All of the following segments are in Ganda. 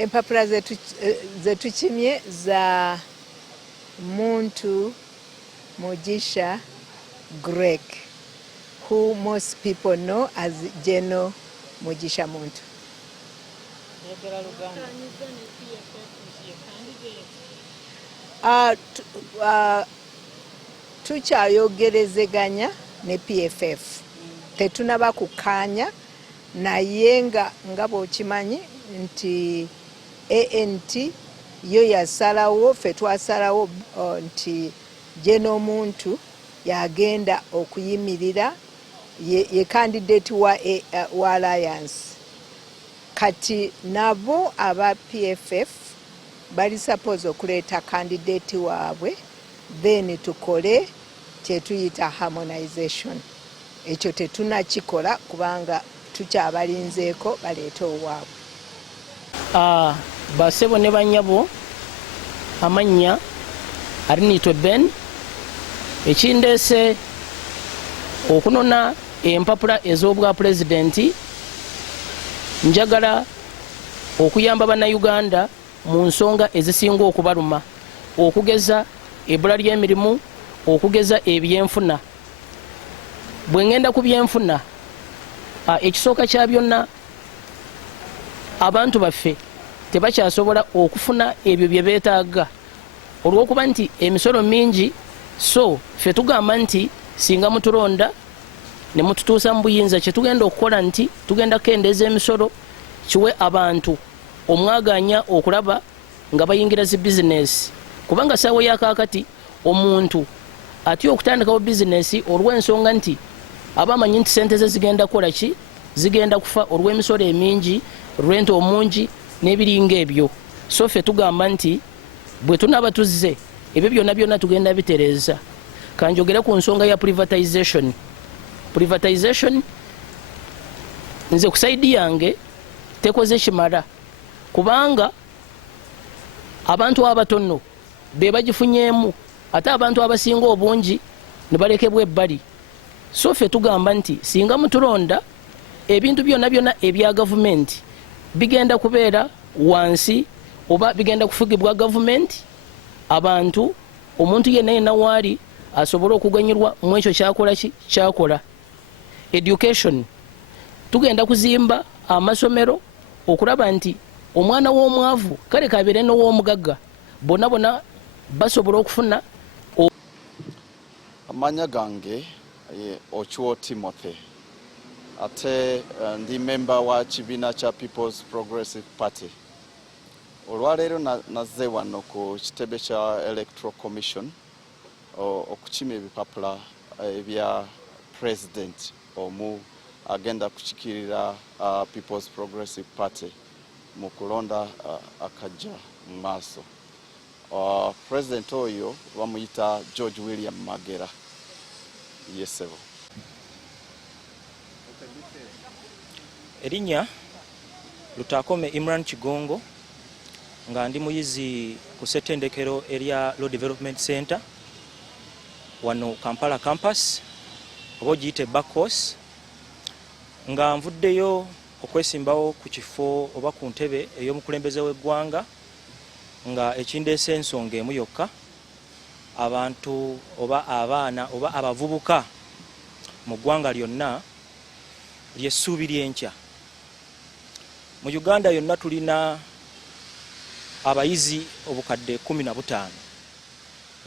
empapula zetukimye za Muntu Mugisha Greg, who most people know as General Mugisha Muntu. Tukyayogerezeganya ne PFF tetunaba kukanya naye nga bw'okimanyi nti ANT yo yasalawo ffe twasalawo nti General Muntu yagenda okuyimirira ye candidate wa Alliance. Kati nabo aba PFF bali suppose okuleeta candidate waabwe then tukole kyetuyita harmonization. Ekyo tetunakikola kubanga tukyabalinzeeko baleete owaabwe. Basebo ne banyabo amannya Arinitwe Ben ekindeese okunona empapula ez'obwa pulezidenti. Njagala okuyamba bannayuganda mu nsonga ezisinga okubaluma, okugeza ebbula ly'emirimu, okugeza ebyenfuna. Bwe ngenda ku byenfuna, ekisooka kya byonna abantu baffe tebakyasobola okufuna ebyo bye beetaaga olw'okuba nti emisolo mingi. So ffe tugamba nti singa mutulonda ne mututuusa mu buyinza, kye tugenda okukola nti tugenda kukendeeza emisolo kiwe abantu omwaganya okulaba nga bayingira zi bizinesi, kubanga saawa yakakati omuntu atya okutandikawo bizinesi olw'ensonga nti aba amanyi nti sente ze zigenda kukola ki, zigenda kufa olw'emisolo emingi, rwente omungi n'ebiringa ebyo. So ffe tugamba nti bwe tunaaba tuzze ebyo byonna tugenda bitereeza. Kanjogere ku nsonga ya privatization. Privatization nze ku saidi yange tekoze kimala, kubanga abantu abatono be bagifunyeemu ate abantu abasinga obungi ne balekebwa ebbali. So ffe tugamba nti singa mutulonda ebintu byonna ebya gavumenti bigenda kubeera wansi oba bigenda kufugibwa gavumenti. Abantu omuntu yenna waali asobole okuganyirwa mu ekyo kyakola. Education, tugenda kuzimba amasomero okulaba nti omwana w'omwavu kale kabeere n'ow'omugagga bonna basobola okufuna. Amanya gange Ochuo Timothy, ate ndi member wa kibiina kya People's Progressive Party. Olwaleero nazze wano ku kitebe kya Electoral Commission okukima ebipapula ebya president omu agenda kukikirira People's Progressive Party mu kulonda akajja mu maaso. President oyo bamuyita George William Magera. Yesebo. Erinnya Lutakome Imran Kigongo nga ndi muyizi ku ssettendekero erya Law Development Center wano Kampala campus oba ogiyite Bakos, nga nvuddeyo okwesimbawo ku kifo oba ku ntebe ey'omukulembeze w'eggwanga nga ekindeese ensonga emu yokka, abantu oba abaana oba abavubuka mu ggwanga lyonna ly'essuubi ly'enkya. Mu Uganda yonna tulina abayizi obukadde 15.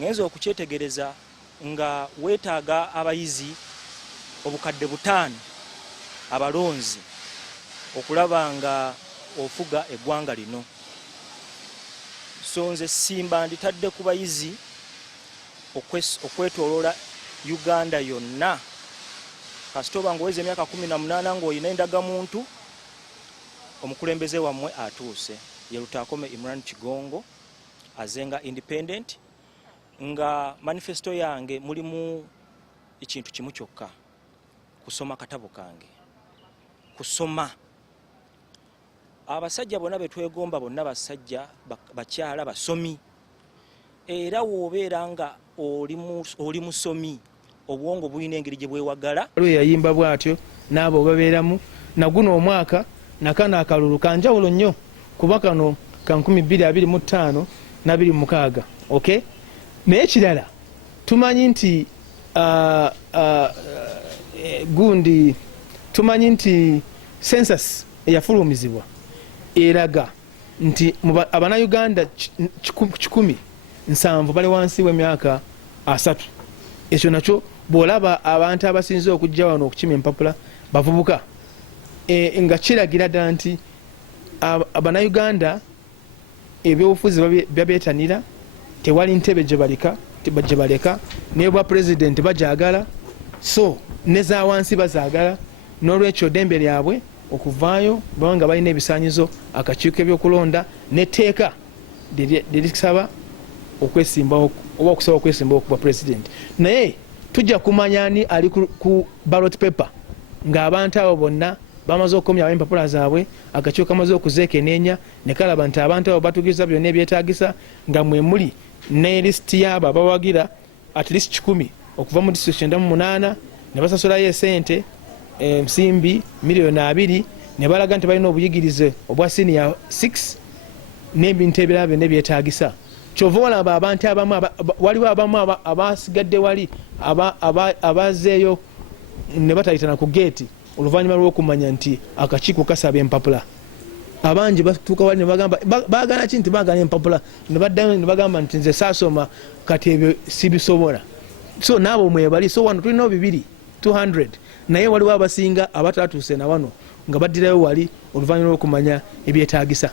Ngenza okukyetegereza nga weetaaga abayizi obukadde 5 abalonzi okulaba nga ofuga eggwanga lino. So nze simba nditadde ku bayizi okwetoloola Uganda yonna. Kasita oba ng'oweza emyaka 18 ng'olina endagamuntu, omukulembeze wammwe atuuse. Ye Lutakome Imran Kigongo azenga independent, nga manifesto yange mulimu ekintu kimu kyokka: kusoma katabo kange, kusoma. Abasajja bonna betwegomba bonna basajja bakyala basomi, era woobeera nga oli musomi obwongo bulina engeri gye bwewagala. Yayimba bw'atyo n'abo babeeramu na guno omwaka nakano akalulu kanjawulo nnyo kuba kano ka 2025 na 26. Okay, naye kirala tumanyi nti gundi tumanyi nti census eyafulumizibwa eraga nti Abannayuganda 107 bali wansi w'emyaka 3. Ekyo nakyo bw'olaba abantu abasinze okujja wano okukima empapula bavubuka, nga kiragira ddala nti Abannayuganda ebyobufuzi babeetanira, tewali ntebe gye baleka, ne bwa pulezidenti bajagala, so ne za wansi bazaagala. N'olwekyo ddembe lyabwe okuvaayo bwanga balina ebisaanyizo akakiiko ebyokulonda n'etteeka lirisaba okwesimbawo oba okusaba okwesimbawo ku bwa pulezidenti. Naye tujja kumanya ani ali ku ballot paper ng'abantu abo bonna bamaze okukomyawo empapula zaabwe, akakiiko kamaze okuzeekenneenya ne kalaba nti abantu abo batugiza byonna ebyetaagisa, nga mwe muli ne lisiti y'abo abawagira at least 10 okuva mu district 98 ne basasulayo esente ensimbi miliyoni 2 ne balaga nti balina obuyigirize obwa senior 6 n'ebintu ebirala byonna ebyetaagisa. Kyova olaba abantu abamu waliwo abamu abasigadde wali abazeeyo ne batayitana ku geeti oluvannyuma lw'okumanya nti akakiiko kasaba empapula. Abangi batuuka wali ne bagamba baagala ki nti baagala empapula, ne baddayo ne bagamba nti nze saasoma kati ebyo sibisobola. So naabo mwebali, so wano tulinawo 200 naye waliwo abasinga abatatuuse na wano nga baddirayo wali oluvannyuma lw'okumanya ebyetaagisa.